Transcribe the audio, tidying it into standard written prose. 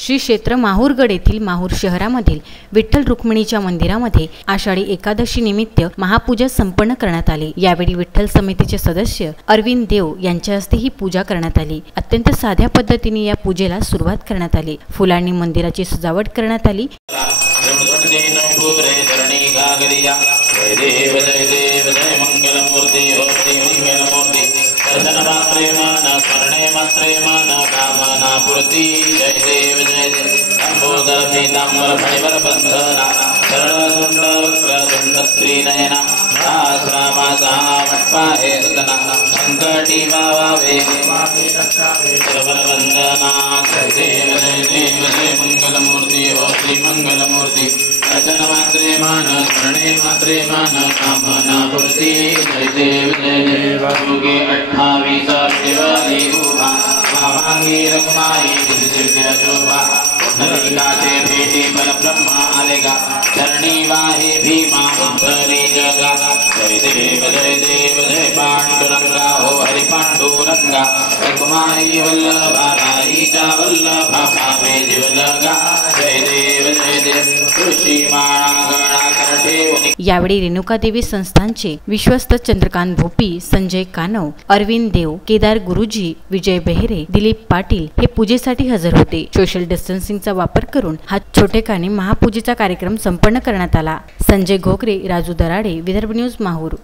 श्री क्षेत्र माहूरगड येथील माहूर शहरामधील विठ्ठल रुक्मिणीच्या मंदिरामध्ये आषाढी एकादशी निमित्त महापूजा संपन्न करण्यात आली। यावेळी विठ्ठल समितीचे सदस्य अरविंद देव यांच्या हस्ते ही पूजा करण्यात आली। अत्यंत साध्या पद्धतीने या पूजेला सुरुवात करण्यात आली। फुलांनी मंदिराची सजावट करण्यात आली। यावेळी रेणुका देवी संस्थानचे विश्वस्त चंद्रकांत भोपी, संजय कानव, अरविंद देव, केदार गुरुजी, विजय बेहरे, दिलीप पाटील हे पूजेसाठी हजर होते। सोशल डिस्टन्सिंगचा वापर करून हा छोटेखानी महापूजेचा कार्यक्रम संपन्न करण्यात आला। संजय घोगरे, राजू दराडे, विदर्भ न्यूज माहूर।